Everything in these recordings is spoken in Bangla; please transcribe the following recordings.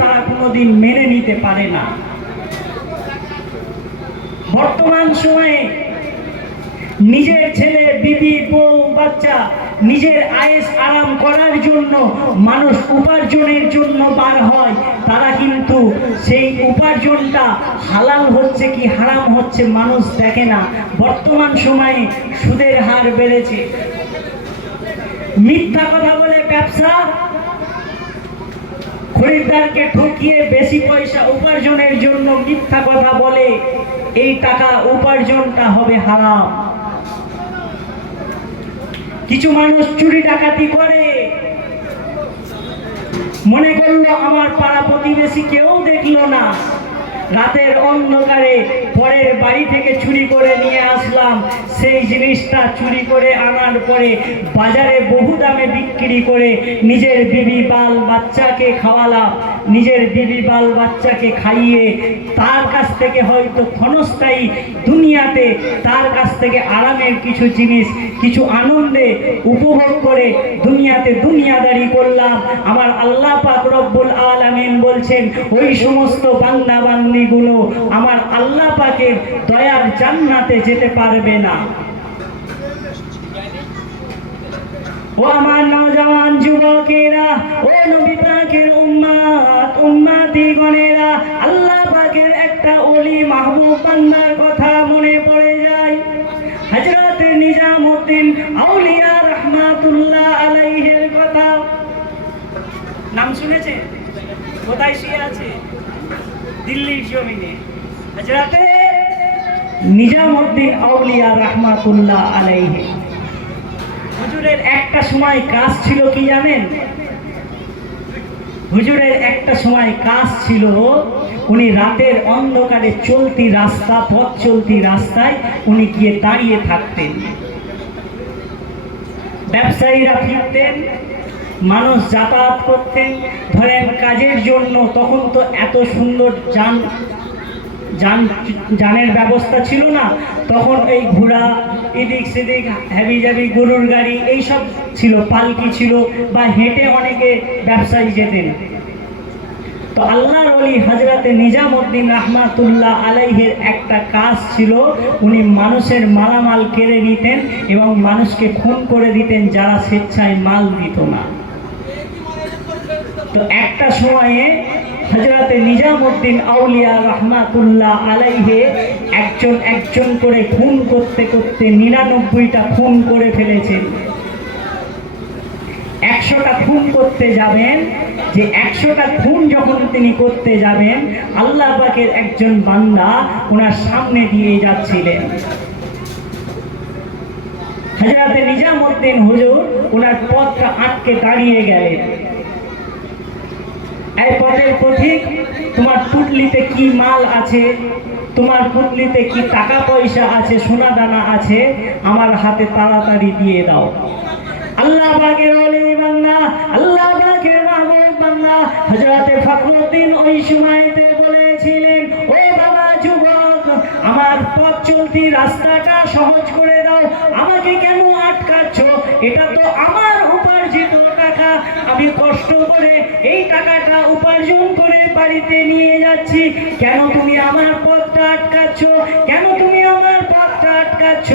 তারা কোনোদিন মেনে নিতে পারে না। বর্তমান সময়ে নিজের ছেলে, বিবি, বউ, বাচ্চা নিজের আয়েশ আরাম করার জন্য মানুষ উপার্জনের জন্য বার হয়, তারা কিন্তু সেই উপার্জনটা হালাল হচ্ছে কি হারাম হচ্ছে মানুষ দেখে না। বর্তমান সময়ে সুদের হার বেড়েছে, মিথ্যা কথা বলে ব্যবসা, খরিদ্দারকে ঠকিয়ে বেশি পয়সা উপার্জনের জন্য মিথ্যা কথা বলে, এই টাকা উপার্জনটা হবে হারাম। কিছু মানুষ চুরি ডাকাতি করে, মনে করলো আমার পাড়া প্রতিবেশী কেউ দেখলো না, রাতের অন্ধকারে পরের বাড়ি থেকে চুরি করে নিয়ে আসলাম, সেই জিনিসটা চুরি করে আনার পরে বাজারে বহু দামে বিক্রি করে নিজের বিবি বাল বাচ্চাকে খাওয়ালাম, নিজের বিবি বাল বাচ্চাকে খাইয়ে তার কাছ থেকে হয়তো ক্ষণস্থায়ী দুনিয়াতে তার কাছ থেকে আরামের কিছু জিনিস, কিছু আনন্দে উপভোগ করে দুনিয়াতে দুনিয়াদারি করলাম। আমার আল্লাহ পাক রব্বুল আলামিন বলছেন, ওই সমস্ত বান্দা বান্দীগুলো আমার আল্লাহ পাকের দয়ার জান্নাতে যেতে পারবে না। ও আমার নওজওয়ান যুবকেরা, ও নবী পাকের উম্মত উম্মতিগণেরা, আল্লাহ পাকের একটা ওলি মাহবুব বান্দার কথা মনে পড়ে যায়, হযরত নিজামউদ্দিন আউলিয়া রাহমাতুল্লাহ আলাইহির কথা। নাম শুনেছে? কোথায় শুয়ে আছে? দিল্লির জমিনে হযরত নিজামউদ্দিন আউলিয়া রাহমাতুল্লাহ আলাইহি। হুজুরের একটা সময় কাজ ছিল কি জানেন? হুজুরের একটা সময় কাজ ছিল, উনি রাতের অন্ধকারে চলতি রাস্তা, পথ চলতি রাস্তায় উনি গিয়ে দাঁড়িয়ে থাকতেন। ব্যবসায়ীরা ফিরতেন, মানুষ যাতায়াত করতেন, ধরেন কাজের জন্য, তখন তো এত সুন্দর যানের ব্যবস্থা ছিল না, তখন এই ঘোড়া, এদিক সেদিক হ্যাবি জাবি গরুর গাড়ি এইসব ছিল, পালকি ছিল, বা হেঁটে অনেকে ব্যবসায়ী যেতেন। তো আল্লাহর ওলি হযরতে নিজামউদ্দিন রাহমাতুল্লাহ আলাইহির একটা কাজ ছিল, উনি মানুষের মালামাল কেড়ে নিতেন এবং মানুষকে খুন করে দিতেন যারা স্বেচ্ছায় মাল দিত না। তো একটা সময়ে হযরতে নিজামউদ্দিন আউলিয়া রাহমাতুল্লাহ আলাইহি একজন একজন করে খুন করতে করতে 99টা খুন করে ফেলেছেন। 100টা খুন করতে যাবেন, যে 100টা খুন যখন তিনি করতে যাবেন, আল্লাহ পাকের একজন বান্দা ওনার সামনে দিয়ে যাচ্ছিলেন। হযরতে নিজামউদ্দিন হুজুর ওনার পথটা আটকে দাঁড়িয়ে গেলেন। এই পথের পথিক, তোমার পুটলিতে কি মাল আছে, তোমার পুটলিতে কি টাকা পয়সা আছে, সোনা দানা আছে, আমার হাতে তাড়াতাড়ি দিয়ে দাও। আল্লাহ পাকের ওলি বান্দা, আল্লাহ পাকের মাহবুব বান্দা হযরতে ফখরুদ্দিন ওই সময়তে বলেছিলেন, ও বাবা যুবক, আমার পথ চলতি রাস্তাটা সহজ করে দাও, আমাকে কেন আটকাচ্ছ? এটা তো আমার উপার্জিত টাকা, আমি কষ্ট করে এই টাকাটা উপার্জন করে বাড়িতে নিয়ে যাচ্ছি, কেন তুমি আমার পথটা আটকাচ্ছ? কেন তুমি আমার পথটা আটকাচ্ছ?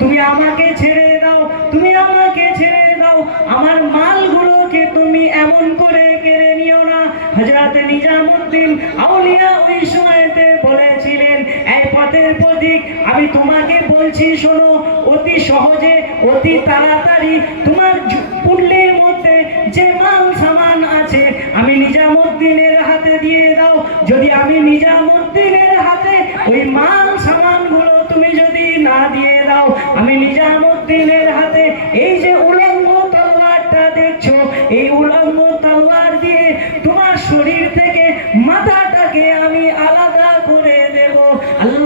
তুমি আমাকে ছেড়ে দাও, তুমি আমাকে ছেড়ে দাও, আমার মালগুলোকে তুমি এমন করে কেড়ে নিও না। হযরতে নিজামউদ্দিন আউলিয়া ওই সময়তে বলেছিলেন, এই পথের পথিক, আমি তোমাকে বলছি শোনো, অতি সহজে অতি তাড়াতাড়ি তোমার পুটলির মধ্যে যে মাল সামান আছে আমি নিজামউদ্দিনের হাতে দিয়ে দাও। যদি আমি নিজামউদ্দিনের হাতে ওই মাল